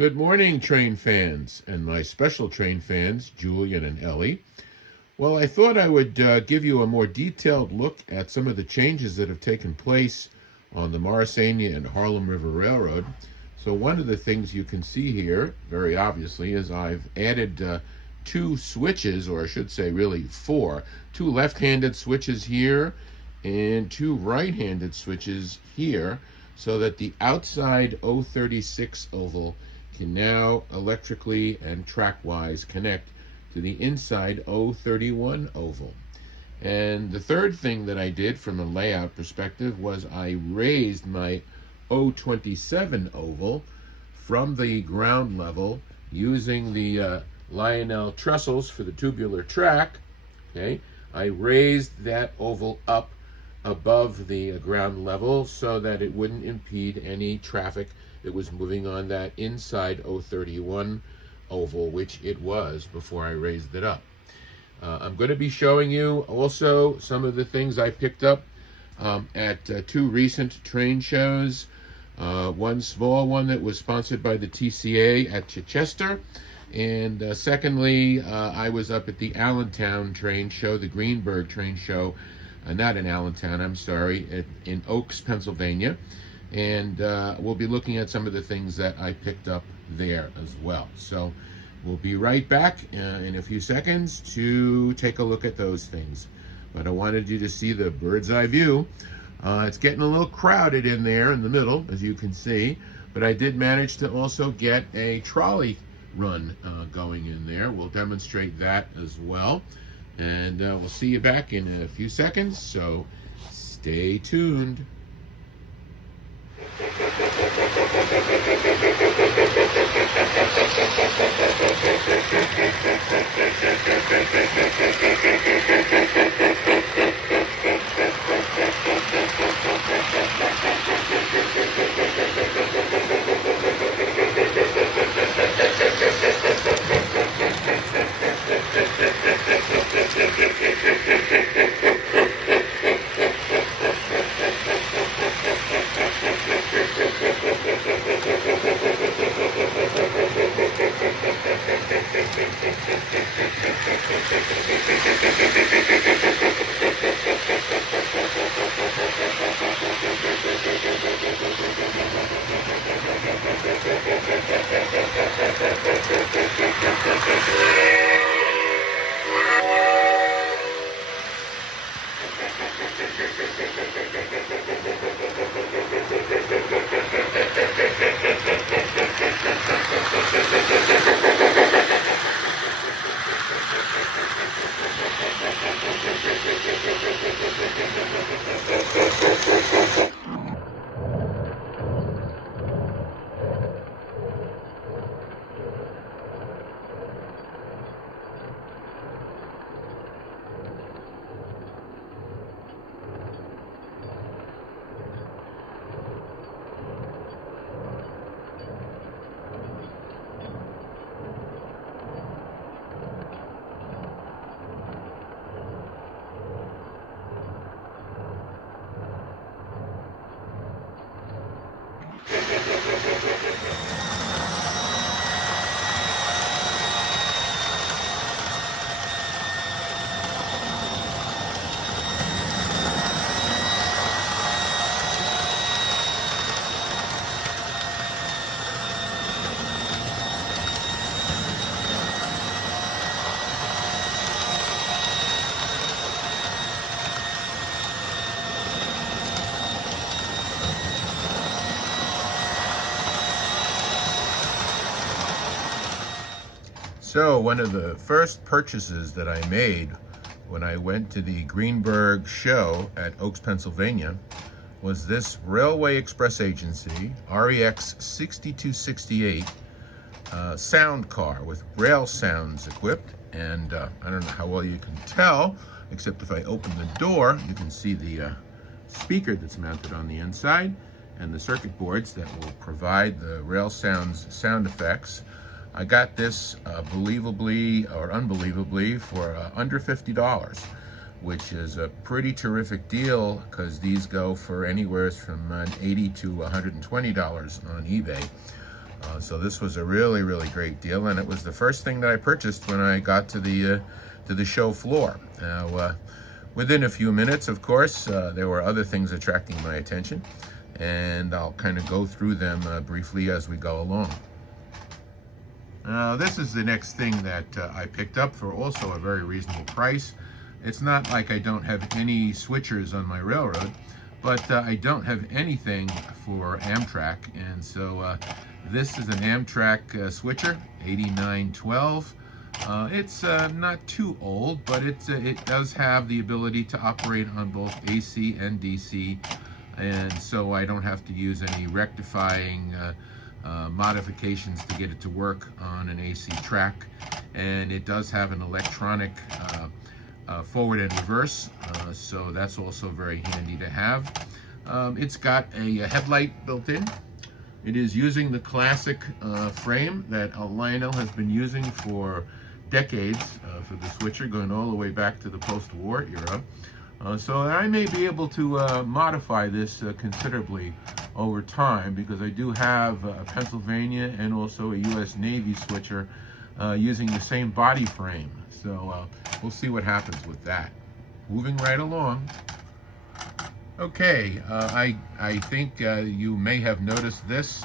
Good morning, train fans, and my special train fans, Julian and Ellie. Well, I thought I would give you a more detailed look at some of the changes that have taken place on the Morrisania and Harlem River Railroad. So one of the things you can see here, very obviously, is I've added two switches, or I should say really four, two left-handed switches here and two right-handed switches here, so that the outside 036 oval can now electrically and track-wise connect to the inside 031 oval. And the third thing that I did from a layout perspective was I raised my 027 oval from the ground level using the Lionel trestles for the tubular track. Okay, I raised that oval up above the ground level so that it wouldn't impede any traffic that was moving on that inside 031 oval, which it was before I raised it up. I'm going to be showing you also some of the things I picked up at two recent train shows. One small one that was sponsored by the TCA at Chichester, and secondly, I was up at the Allentown Train Show, the Greenberg Train Show, not in Allentown, I'm sorry, in Oaks, Pennsylvania. And we'll be looking at some of the things that I picked up there as well. So we'll be right back in a few seconds to take a look at those things. But I wanted you to see the bird's eye view. It's getting a little crowded in there in the middle, as you can see, but I did manage to also get a trolley run going in there. We'll demonstrate that as well. And we'll see you back in a few seconds, so stay tuned. So one of the first purchases that I made when I went to the Greenberg show at Oaks, Pennsylvania, was this Railway Express Agency REX 6268 sound car with rail sounds equipped. And I don't know how well you can tell, except if I open the door, you can see the speaker that's mounted on the inside and the circuit boards that will provide the rail sounds sound effects. I got this believably or unbelievably for under $50, which is a pretty terrific deal because these go for anywhere from $80 to $120 on eBay. So this was a really, really great deal, and it was the first thing that I purchased when I got to the show floor. Now, within a few minutes, of course, there were other things attracting my attention, and I'll kind of go through them briefly as we go along. This is the next thing that I picked up for also a very reasonable price. It's not like I don't have any switchers on my railroad, but I don't have anything for Amtrak, and so this is an Amtrak switcher, 8912. It's not too old, but it does have the ability to operate on both AC and DC, and so I don't have to use any rectifying modifications to get it to work on an AC track. And it does have an electronic forward and reverse, so that's also very handy to have. It's got a headlight built in. It is using the classic frame that Lionel has been using for decades for the switcher, going all the way back to the post-war era. So I may be able to modify this considerably over time, because I do have a Pennsylvania and also a U.S. Navy switcher using the same body frame. So we'll see what happens with that. Moving right along. Okay, I think you may have noticed this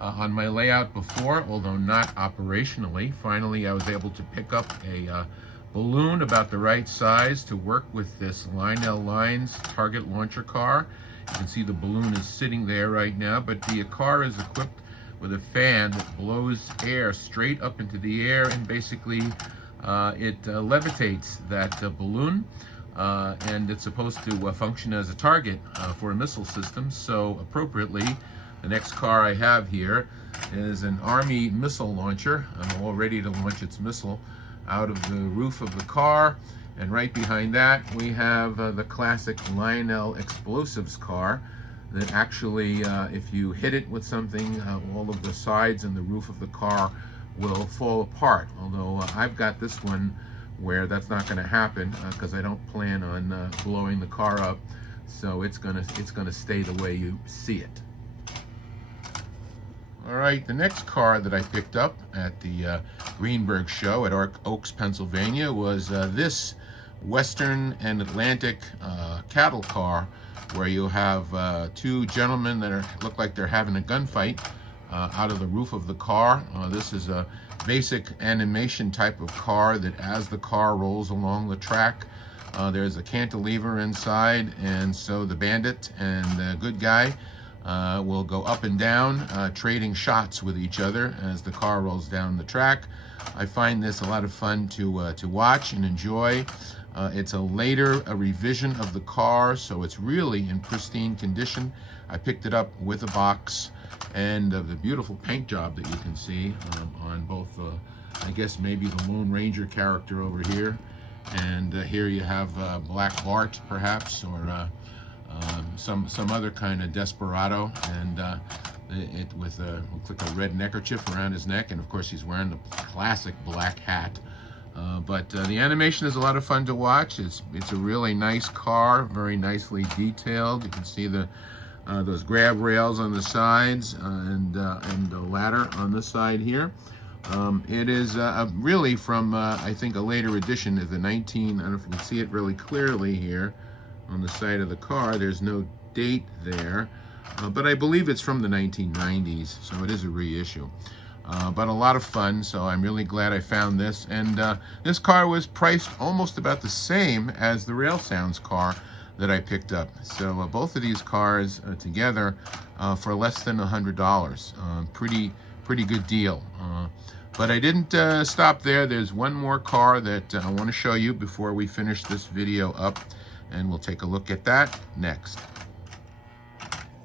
on my layout before, although not operationally. Finally, I was able to pick up a balloon about the right size to work with this Lionel Lines target launcher car. You can see the balloon is sitting there right now, but the car is equipped with a fan that blows air straight up into the air, and basically it levitates that balloon, and it's supposed to function as a target for a missile system. So appropriately, the next car I have here is an Army missile launcher, all ready to launch its missile out of the roof of the car. And right behind that, we have the classic Lionel explosives car that actually, if you hit it with something, all of the sides and the roof of the car will fall apart. Although I've got this one where that's not going to happen, because I don't plan on blowing the car up. So it's gonna stay the way you see it. All right, the next car that I picked up at the Greenberg show at Oaks, Pennsylvania was this Western and Atlantic cattle car, where you have two gentlemen that look like they're having a gunfight out of the roof of the car. This is a basic animation type of car that as the car rolls along the track, there's a cantilever inside, and so the bandit and the good guy will go up and down, trading shots with each other as the car rolls down the track. I find this a lot of fun to watch and enjoy. It's a revision of the car, so it's really in pristine condition. I picked it up with a box, and the beautiful paint job that you can see on both, I guess maybe the Lone Ranger character over here, and here you have Black Bart perhaps, or some other kind of desperado, and it with looks like a red neckerchief around his neck, and of course he's wearing the classic black hat. But the animation is a lot of fun to watch. It's a really nice car, very nicely detailed. You can see those grab rails on the sides, and the ladder on this side here. It is really from I think a later edition of the I don't know if you can see it really clearly here on the side of the car. There's no date there, but I believe it's from the 1990s, so it is a reissue. But a lot of fun, so I'm really glad I found this. And this car was priced almost about the same as the Rail Sounds car that I picked up. So both of these cars together for less than $100. Pretty good deal. But I didn't stop there. There's one more car that I want to show you before we finish this video up, and we'll take a look at that next.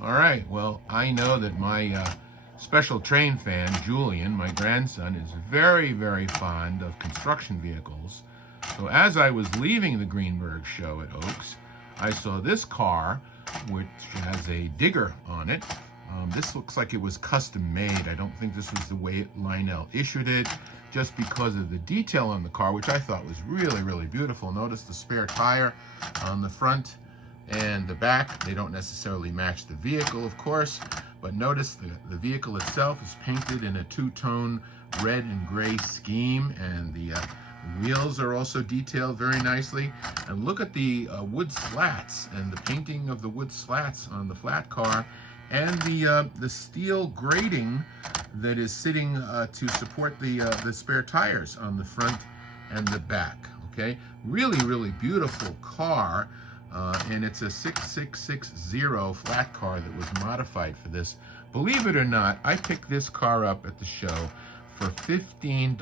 All right, well, I know that my special train fan, Julian, my grandson, is very, very fond of construction vehicles. So as I was leaving the Greenberg show at Oaks, I saw this car, which has a digger on it. This looks like it was custom made. I don't think this was the way Lionel issued it, just because of the detail on the car, which I thought was really, really beautiful. Notice the spare tire on the front and the back. They don't necessarily match the vehicle, of course, But notice the vehicle itself is painted in a two-tone red and gray scheme, and the wheels are also detailed very nicely. And look at the wood slats and the painting of the wood slats on the flat car, and the steel grating that is sitting to support the spare tires on the front and the back. Okay, really beautiful car. And it's a 6660 flat car that was modified for this. Believe it or not, I picked this car up at the show for $15.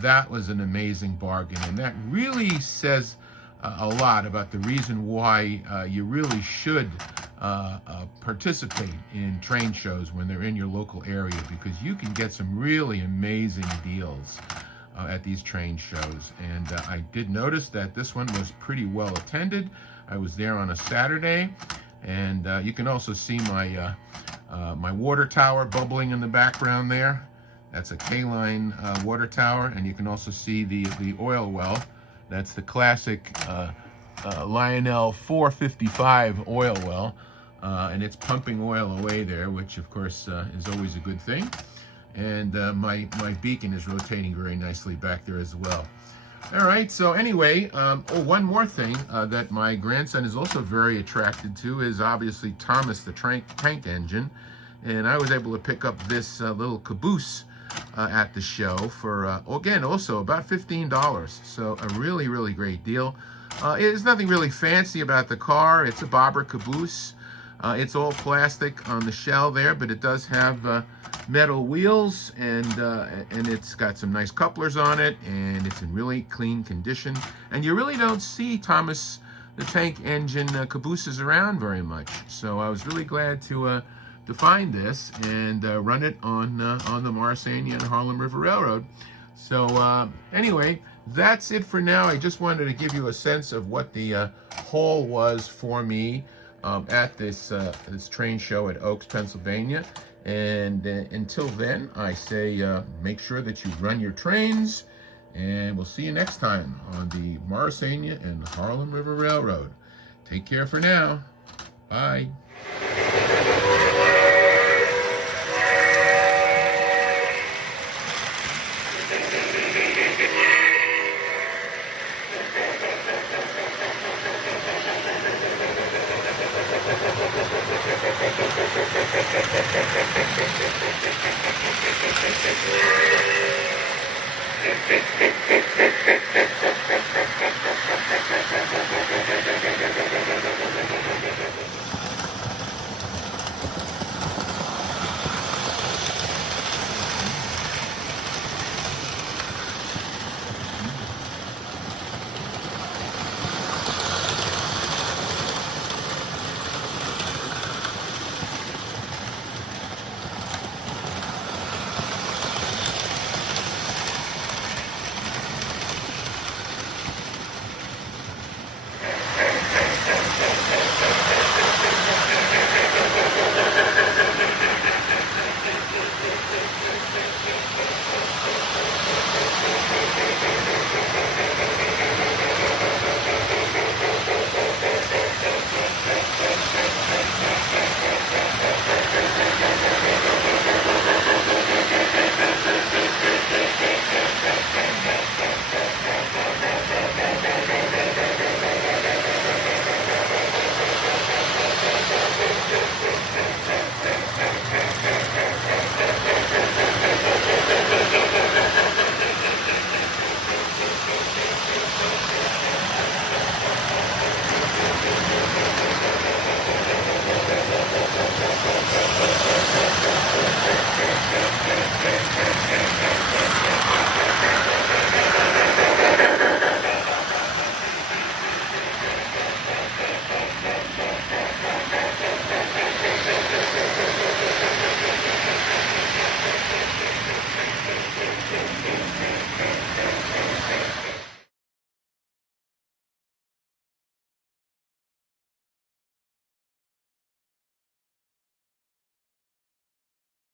That was an amazing bargain, and that really says a lot about the reason why you really should participate in train shows when they're in your local area, because you can get some really amazing deals at these train shows. And I did notice that this one was pretty well attended. I was there on a Saturday, and you can also see my my water tower bubbling in the background there. That's a K-line water tower, and you can also see the oil well. That's the classic Lionel 455 oil well, and it's pumping oil away there, which of course is always a good thing. And my beacon is rotating very nicely back there as well. All right, so anyway, one more thing that my grandson is also very attracted to is obviously Thomas the tank engine. And I was able to pick up this little caboose at the show for, again, also about $15. So a really great deal. There's nothing really fancy about the car. It's a bobber caboose. It's all plastic on the shell there, but it does have metal wheels, and it's got some nice couplers on it, and it's in really clean condition. And you really don't see Thomas the tank engine cabooses around very much. So I was really glad to find this and run it on the Morrisania and Harlem River Railroad. So anyway, that's it for now. I just wanted to give you a sense of what the haul was for me at this train show at Oaks, Pennsylvania. And until then, I say make sure that you run your trains, and we'll see you next time on the Morrisania and Harlem River Railroad. Take care for now. Bye.